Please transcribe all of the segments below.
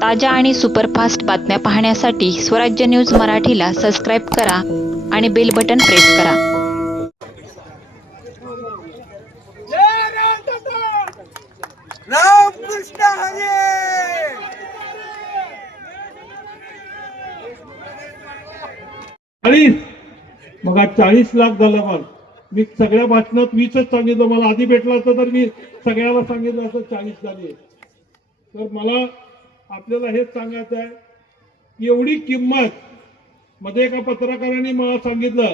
ताज्या आणि सुपरफास्ट बातम्या पाहण्यासाठी स्वराज्य न्यूज मराठीला सबस्क्राईब करा आणि बेल बटन प्रेस करा. रामकृष्ण हरी. मग आज 40 लाख झालं. मग मी सगळ्या भाषणात 20च सांगितलं. मला आधी भेटलं असतं तर मी सगळ्याला सांगितलं असं 40 झाली. तर मला आपल्याला हेच सांगायचं आहे की एवढी किंमत मध्ये एका पत्रकारांनी मला सांगितलं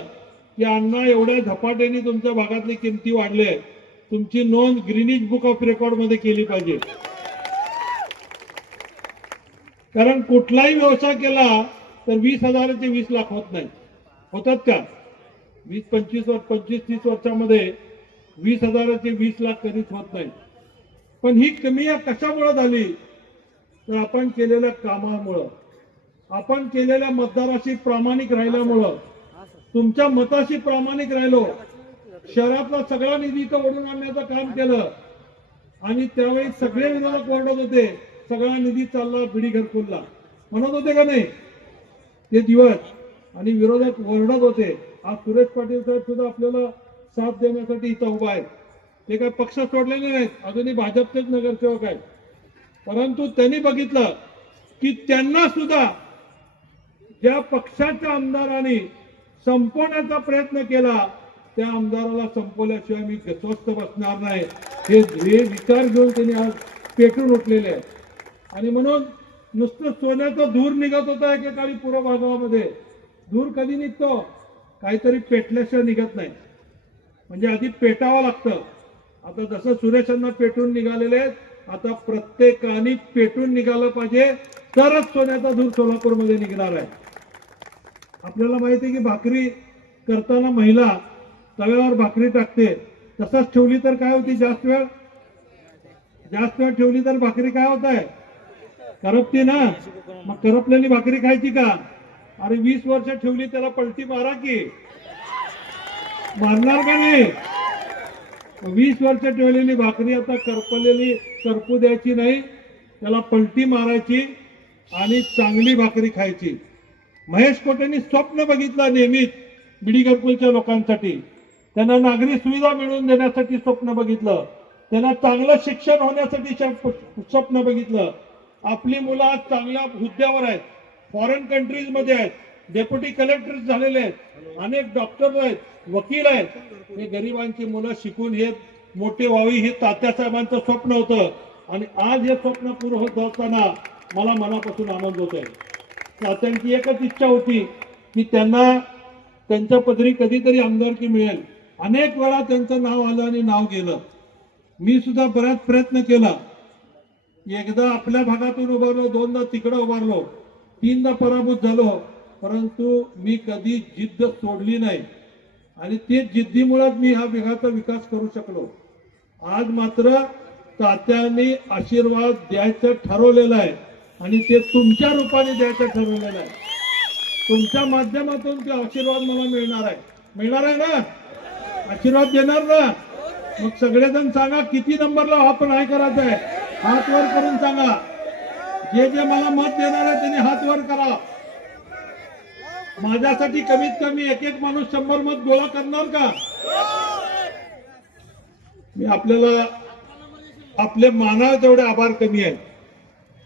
की अण्णा एवढ्या झपाट्याने तुमच्या भागातली किमती वाढल्या, तुमची नोंद ग्रीनिज बुक ऑफ रेकॉर्ड मध्ये केली पाहिजे. कारण कुठलाही व्यवसाय केला तर 20,000 ते 20 लाख होत नाही. होतात का? 25-30 वर्षामध्ये 20,000 ते 20 लाख कधीच होत नाही. पण ही कमी कशामुळे झाली? तर आपण केलेल्या कामामुळं, आपण केलेल्या मतदाराशी प्रामाणिक राहिल्यामुळं, तुमच्या मताशी प्रामाणिक राहिलो, शहरातला सगळा निधी तर ओढून आणण्याचं काम केलं. आणि त्यावेळी सगळे विरोधक ओरडत होते सगळा निधी चालला बिडी घरकुलला, म्हणत होते का नाही ते दिवस? आणि विरोधक ओरडत होते. आज सुरेश पाटील साहेब सुद्धा आपल्याला साथ देण्यासाठी इथं उभा आहे. ते काय पक्ष सोडलेले नाहीत, अजूनही भाजपचेच नगरसेवक आहेत. परंतु त्यांनी बघितलं की त्यांना सुद्धा ज्या पक्षाच्या आमदारांनी संपवण्याचा प्रयत्न केला त्या आमदाराला संपवल्याशिवाय मी स्वस्थ बसणार नाही, हे विचार घेऊन त्यांनी आज पेटून उठलेले आहे. आणि म्हणून नुसतं सोन्याचा धूर निघत होता एकेकाळी पूर्व भागामध्ये. धूर कधी निघतो? काहीतरी पेटल्याशिवाय निघत नाही. म्हणजे आधी पेटावं लागतं. आता जसं सुरेशांना पेटून निघालेले आहेत, आता प्रत्येकाने पेटून निघालं पाहिजे, तरच सोन्याचा धूर सोलापूरमध्ये निघणार आहे. आपल्याला माहिती आहे की भाकरी करताना महिला तव्यावर भाकरी टाकते, तसंच ठेवली तर काय होती? जास्त वेळ ठेवली तर भाकरी काय होत आहे? करपती ना. मग करपलेली भाकरी खायची का? अरे 20 वर्ष ठेवली त्याला पलटी मारा की, मारणार का नाही? 20 वर्ष ठेवलेली भाकरी आता करपलेली करपू द्यायची नाही, त्याला पलटी मारायची आणि चांगली भाकरी खायची. महेश कोटेंनी स्वप्न बघितलं नेहमीच बिडी घरकुलच्या लोकांसाठी. त्यांना नागरी सुविधा मिळवून देण्यासाठी स्वप्न बघितलं, त्यांना चांगलं शिक्षण होण्यासाठी स्वप्न बघितलं. आपली मुलं आज चांगल्या हुद्द्यावर आहेत, फॉरेन कंट्रीज मध्ये आहेत, डेप्युटी कलेक्टर झालेले आहेत, अनेक डॉक्टर आहेत, वकील आहेत. हे गरिबांची मुलं शिकून हे मोठे व्हावी हे तात्यासाहेबांचं स्वप्न होतं. आणि आज हे स्वप्न पूर्ण होत असताना मला मनापासून आनंद होत आहे. तात्यांची एकच इच्छा होती की त्यांना त्यांच्या पदरी कधीतरी आमदारकी मिळेल. अनेक वेळा त्यांचं नाव आलं आणि नाव गेलं. मी सुद्धा बराच प्रयत्न केला. एकदा आपल्या भागातून उभारलो, दोनदा तिकडे उभारलो, 3दा पराभूत झालो. परंतु मी कधी जिद्द सोडली नाही आणि ते जिद्दीमुळेच मी हा भागाचा विकास करू शकलो. आज मात्र तात्यांनी आशीर्वाद द्यायचं ठरवलेलं आहे आणि ते तुमच्या रूपाने द्यायचं ठरवलेलं आहे. तुमच्या माध्यमातून ते आशीर्वाद मला मिळणार आहे. मिळणार आहे ना? आशीर्वाद देणार ना? मग सगळेजण सांगा किती नंबरला आपण हाय करायचं आहे, हात वर करून सांगा. जे जे मला मत देणार आहे त्यांनी हात वर करा. माझ्यासाठी कमीत कमी एक माणूस 100 मत गोळा करणार का? मी आपल्याला आपले मानावे तेवढे आभार कमी आहेत.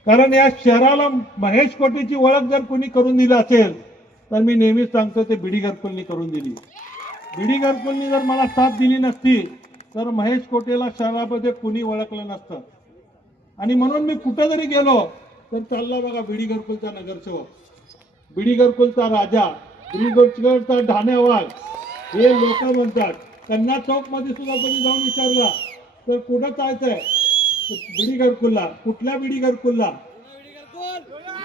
कारण या शहराला महेश कोटेची ओळख जर कोणी करून दिली असेल तर मी नेहमीच सांगतो ते बिडी घरकुलनी करून दिली. बिडी घरकुलनी जर मला साथ दिली नसती तर महेश कोटेला शहरामध्ये कुणी ओळखलं नसतं. आणि म्हणून मी कुठं जरी गेलो तर चालला बघा बिडी घरकुलचा नगरसेवक, बिडी घरकुलचा राजा, बिडी घरकुलचा ढाणेवाल, हे लोक म्हणतात. कन्ना चौक मध्ये सुद्धा तुम्ही जाऊन विचारला तर कुठं जायचंय? बिडी घरकुलला. कुठल्या बिडी घरकुलला?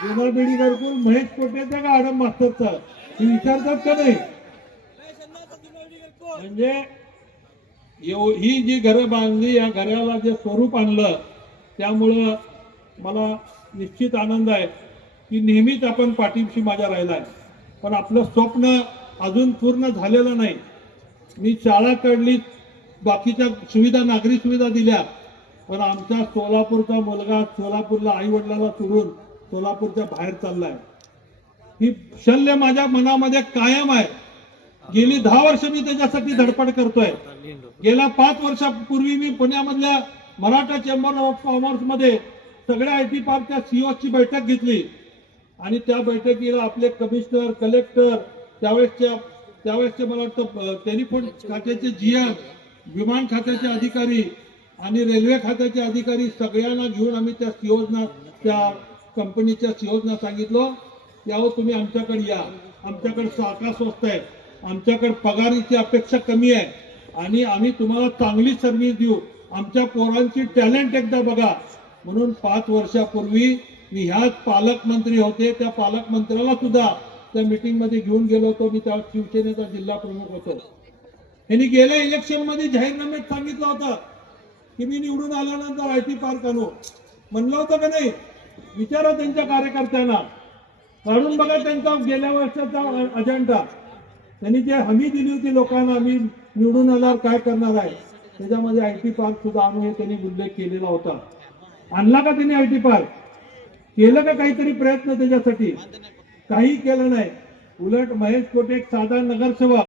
जुना बिडी घरकुल महेश कोटेचा का आडम मास्तरचा? हे विचारतात का नाही? म्हणजे ही जी घरं बांधली, या घराला जे स्वरूप आणलं, त्यामुळं मला निश्चित आनंद आहे की नेहमीच आपण पाठीशी माझ्या राहिला आहे. पण आपलं स्वप्न अजून पूर्ण झालेलं नाही. मी शाळा काढली, बाकीच्या सुविधा, नागरी सुविधा दिल्या, पण आमचा सोलापूरचा मुलगा सोलापूरला आई वडिलाला सोडून सोलापूरच्या बाहेर चाललाय. ही शल्य माझ्या मनामध्ये कायम आहे. गेली 10 वर्ष मी त्याच्यासाठी धडपड करतोय. गेल्या 5 वर्षापूर्वी मी पुण्यामधल्या मराठा चेंबर ऑफ कॉमर्स मध्ये सगळ्या आयटी पार्कच्या सीईओची बैठक घेतली आणि त्या बैठकीला आपले कमिशनर, कलेक्टर, त्यावेळेसचे मला वाटतं टेलिफोन खात्याचे जीएम, विमान खात्याचे अधिकारी आणि रेल्वे खात्याचे अधिकारी सगळ्यांना घेऊन आम्ही त्या सीईओजना, त्या कंपनीच्या सीईओजना सांगितलं यावं तुम्ही आमच्याकडे या. आमच्याकडे शाखा स्वस्त आहे, आमच्याकडे पगारीची अपेक्षा कमी आहे आणि आम्ही तुम्हाला चांगली सर्व्हिस देऊ. आमच्या पोरांची टॅलेंट एकदा बघा. म्हणून 5 वर्षापूर्वी मी ह्याच पालकमंत्री होते, त्या पालकमंत्र्याला सुद्धा त्या मीटिंग मध्ये घेऊन गेलो होतो. मी त्या शिवसेनेचा जिल्हा प्रमुख होतो. यांनी गेल्या इलेक्शन मध्ये जाहीरनाम्यात सांगितलं होतं की मी निवडून आल्यानंतर आयटी पार्क आणू. म्हणलं होतं का नाही? विचारा त्यांच्या कार्यकर्त्यांना, काढून बघा त्यांचा गेल्या वर्षाचा अजेंडा. त्यांनी जे हमी दिली होती लोकांना, आम्ही निवडून आल्यावर काय करणार आहे, त्याच्यामध्ये आयटी पार्क सुद्धा आणू हे त्यांनी उल्लेख केलेला होता. आणला का त्यांनी आयटी पार्क? केलं का काहीतरी प्रयत्न त्याच्यासाठी? काही केलं नाही. उलट महेश कोटे एक साधा नगरसेवक